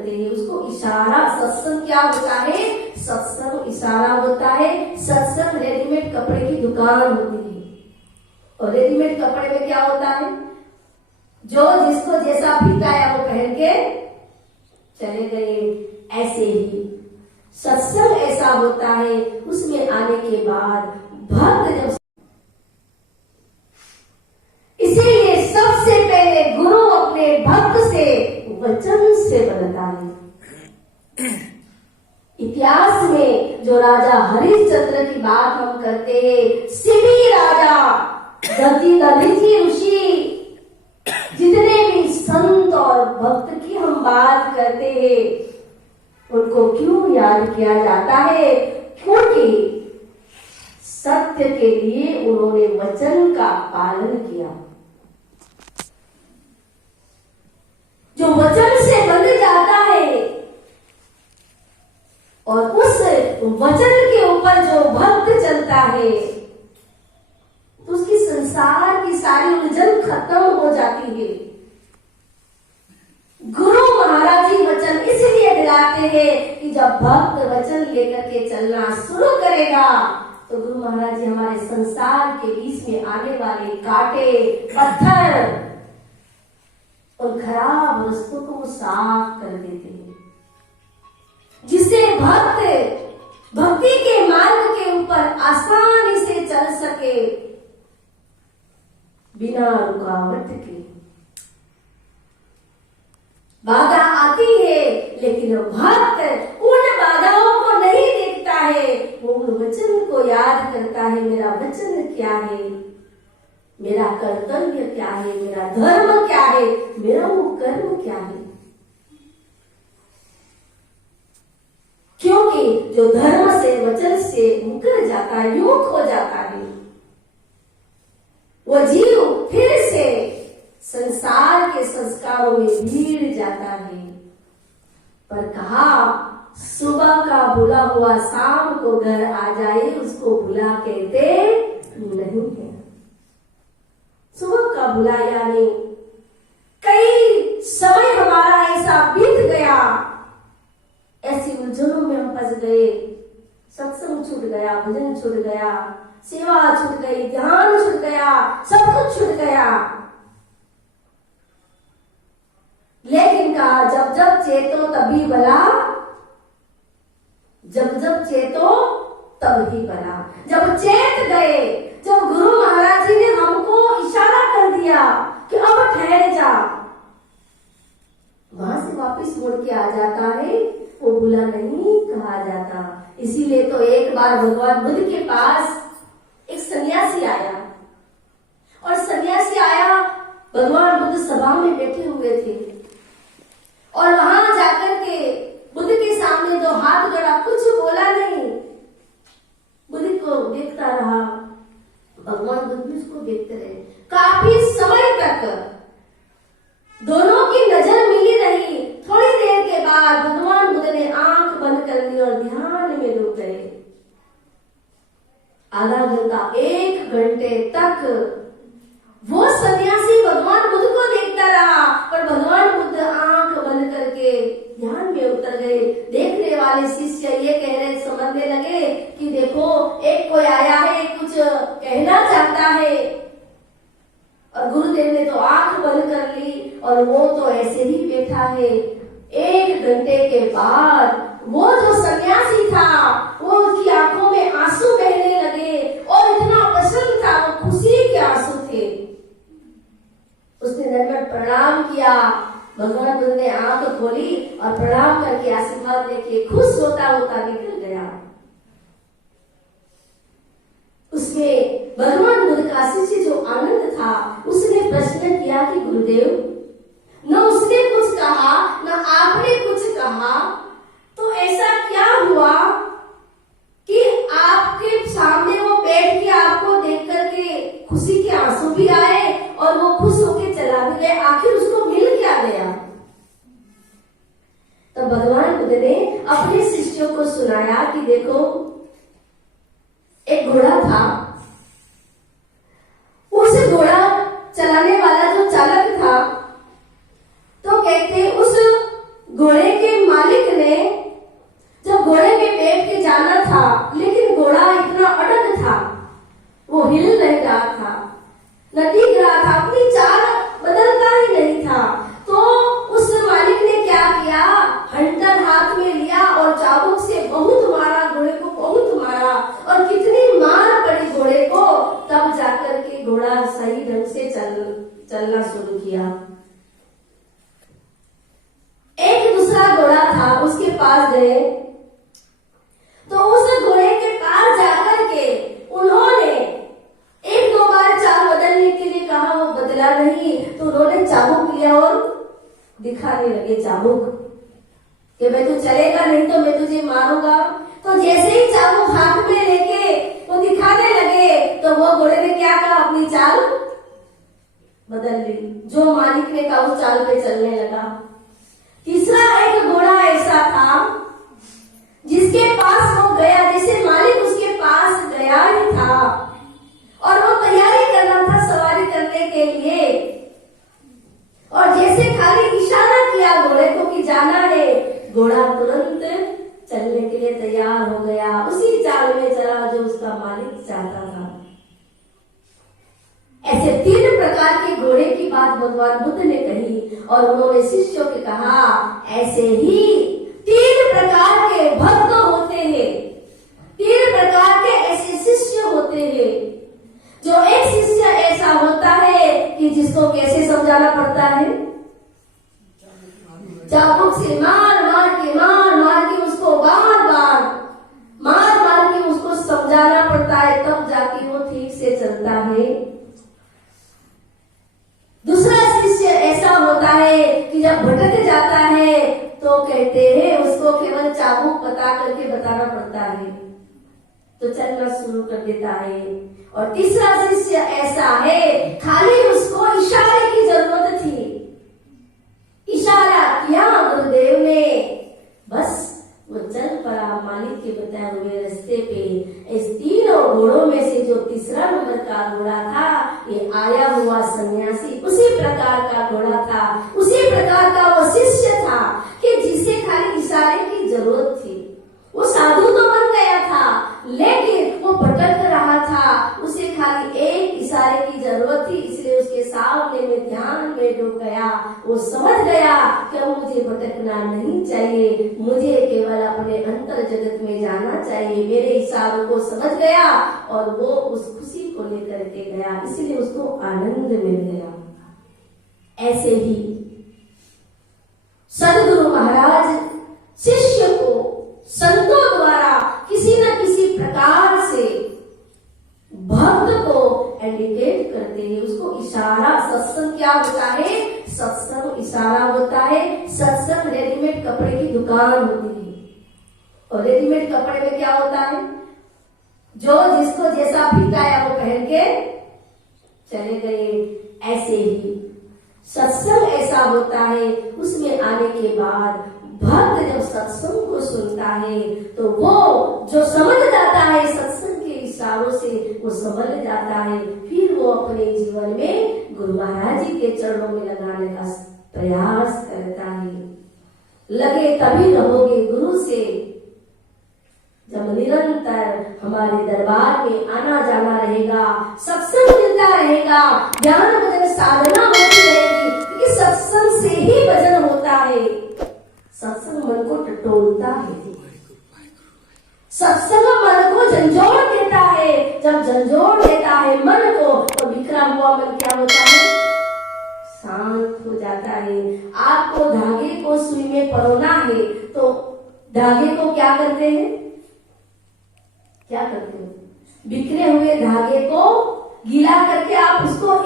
करते हैं उसको इशारा। सत्संग क्या होता है? सत्संग इशारा होता है। सत्संग रेडीमेड कपड़े की दुकान होती है, और रेडीमेड कपड़े में क्या होता है? जो जिसको जैसा फिट आया वो पहन के चले गए। ऐसे ही सत्संग ऐसा होता है, उसमें आने के बाद भक्त जब, इसीलिए सबसे पहले गुरु अपने भक्त से वचन से बनता है। इतिहास में जो राजा हरिश्चंद्र की बात हम करते हैं, सिभी राजा, दधीचि ऋषि, जितने भी संत और भक्त की हम बात करते हैं, उनको क्यों याद किया जाता है? क्योंकि सत्य के लिए उन्होंने वचन का पालन किया। जो वचन से बंध जाता है और उस वचन के ऊपर जो भक्त चलता है, तो उसकी संसार की सारी उलझन खत्म हो जाती है। गुरु महाराज जी वचन इसलिए दिलाते हैं कि जब भक्त वचन लेकर के चलना शुरू करेगा, तो गुरु महाराज जी हमारे संसार के बीच में आने वाले कांटे, पत्थर और खराब रस्तों को साफ कर देते हैं, जिससे भक्त भक्ति के मार्ग के ऊपर आसानी से चल सके बिना रुकावट के। बाधा आती है, लेकिन भक्त उन बाधाओं को नहीं देखता है, वो वचन को याद करता है। मेरा वचन क्या है, मेरा कर्तव्य क्या है, मेरा धर्म क्या है, मेरा वो कर्म क्या है। क्योंकि जो धर्म से वचन से मुकर जाता है, युक्त हो जाता है, वो जीव फिर से संसार के संस्कारों में भीड़ जाता है। पर कहा, सुबह का भूला हुआ शाम को घर आ जाए, उसको भूला कहते नहीं है। सुबह का भूला यानी कई समय हमारा ऐसा बीत गया, ऐसी उलझनों में हम फंस गए, सत्संग छूट गया, भजन छूट गया, सेवा छूट गई, ध्यान छूट गया, सब कुछ छूट गया। लेकिन कहा, जब जब चेतो तभी भला, जब जब चेतो तभी भला। जब चेत गए, जब गुरु महाराज जी ने हमको इशारा कर दिया कि अब ठहर जा, वहां से वापस मुड़ के आ जाता है, वो भूला नहीं कहा जाता। इसीलिए तो एक बार भगवान बुद्ध के पास एक सन्यासी आया, और सन्यासी आया, भगवान बुद्ध सभा में बैठे हुए थे, और वहां जाकर के बुद्ध के सामने दो हाथ जोड़ा, कुछ बोला नहीं, बुद्ध को देखता रहा। भगवान बुद्ध भी उसको देखते रहे। काफी समय तक दोनों की नजर मिली रही। थोड़ी देर के बाद भगवान बुद्ध ने आंख बंद कर ली और ध्यान में डूब गए। आधा घंटा, 1 घंटे तक वो सन्यासी भगवान बुद्ध को देखता रहा, पर भगवान बुद्ध आंख बंद करके ध्यान में उतर गए। देखने वाले शिष्य ये कह रहे, समझने लगे कि देखो, एक कोई आया है, कुछ कहना चाहता है, और गुरुदेव ने तो आंख बंद कर ली, और वो तो ऐसे ही बैठा है। 1 घंटे के बाद वो जो सन्यासी था, वो उसकी आंखों में आंसू बहने लगे, और इतना प्रसन्न था, वो खुशी के आंसू थे। उसने दंडवत प्रणाम किया। भगवान बुद्ध ने आंख खोली और प्रणाम करके आशीर्वाद लेके खुश होता होता निकल गया। उसमें भगवान बुद्ध का शिष्य जो आनंद था, उसने प्रश्न किया कि गुरुदेव, न उसने कुछ कहा, न आपने कुछ कहा, तो ऐसा क्या हुआ कि आपके सामने वो बैठ के आपको देख करके खुशी के आंसू भी आए, और वो खुश होके चला भी गया? आखिर उसको मिल क्या गया? तो भगवान बुद्ध ने अपने शिष्यों को सुनाया कि देखो, एक घोड़ा था, उस घोड़ा चलाने वाला जो चालक था, तो कहते उस घोड़े के न टिक रहा था, अपनी चाल बदलता ही नहीं था। तो उस मालिक ने क्या किया, हंटर हाथ में लिया और चाबुक से बहुत मारा, घोड़े को बहुत मारा, और कितनी मार पड़ी घोड़े को, तब जाकर के घोड़ा सही ढंग से चलना शुरू किया। एक दूसरा घोड़ा था, उसके पास गए, तो उस घोड़े के पास जाकर के उन्होंने एक दो बार चाल बदलने के लिए कहा, वो बदला नहीं, तो उन्होंने चाबुक लिया और दिखाने लगे चाबुक कि भाई तू चलेगा नहीं तो मैं तुझे मारूंगा। तो जैसे ही चाबुक हाथ में लेके वो दिखाने लगे, तो वो घोड़े ने क्या कहा, अपनी चाल बदल ली, जो मालिक ने कहा उस चाल पे चलने लगा। तीसरा एक घोड़ा ऐसा था जिसके पास वो गया, जैसे मालिक उसके पास गया ही था और वो तैयारी करना था सवारी करने के लिए, और जैसे खाली इशारा किया घोड़े को कि जाना है, घोड़ा तुरंत चलने के लिए तैयार हो गया, उसी चाल में चला जो उसका मालिक चाहता था। ऐसे 3 प्रकार के घोड़े की बात भगवान बुद्ध ने कही, और उन्होंने शिष्यों को कहा ऐसे ही 3 प्रकार के भक्त होते हैं, 3 प्रकार के ऐसे शिष्य होते हैं। जो एक शिष्य ऐसा होता है कि जिसको कैसे समझाना पड़ता है, चाबुक से मार मार के उसको बार बार मार के उसको समझाना पड़ता है, तब जाके वो ठीक से चलता है। दूसरा शिष्य ऐसा होता है कि जब भटक जाता है तो कहते हैं उसको केवल चाबुक बता करके बताना पड़ता है तो चलना शुरू कर देता है। और तीसरा शिष्य ऐसा है, खाली उसको इशारे की जरूरत थी, इशारा किया गुरुदेव ने, बस वो चल पड़ा मालिक के बताए हुए रास्ते पे। इस 3 घोड़ों में से जो तीसरा नंबर का घोड़ा था, ये आया हुआ सन्यासी उसी प्रकार का घोड़ा था, उसी प्रकार का वो शिष्य था कि जिसे खाली इशारे की जरूरत थी। वो साधु तो बन गया था, लेकिन वो भटक रहा था, उसे खाली एक इशारे की जरूरत थी, इसलिए उसके सामने में ध्यान में डूब गया। वो समझ गया कि मुझे भटकना नहीं चाहिए, मुझे केवल अपने अंतर जगत में जाना चाहिए। मेरे इशारों को समझ गया और वो उस खुशी को लेकर के गया, इसलिए उसको आनंद मिल गया। ऐसे ही सदगुरु महाराज शिष्य को संतों द्वारा किसी न किसी प्रकार से भक्त को इंडिकेट करते हैं, उसको इशारा। सत्संग क्या होता है, सत्संग इशारा होता है। सत्संग रेडीमेड कपड़े की दुकान होती है, और रेडीमेड कपड़े में क्या होता है, जो जिसको जैसा फिट आया वो पहन के चले गए। ऐसे ही सत्संग ऐसा होता है, उसमें आने के बाद भक्त जब सत्संग को सुनता है तो वो जो समझ जाता है सत्संग के इशारों से, वो समझ जाता है, फिर वो अपने जीवन में गुरु महाराज जी के चरणों में लगाने का प्रयास करता है। लगे तभी रहोगे गुरु से, जब निरंतर हमारे दरबार में आना जाना रहेगा, सत्संग मिलता रहेगा, ज्ञान भजन साधना होती रहेगी, क्योंकि सत्संग से ही भजन होता है। सत्संग मन को टटोलता है, सत्संग मन को झंझोड़ देता है। जब झंझोड़ देता है मन को, तो बिखरा हुआ मन क्या होता है, शांत हो जाता है। आपको धागे को सुई में परोना है, तो धागे को क्या करते हैं, क्या करते हैं, बिखरे हुए धागे को गीला करके आप उसको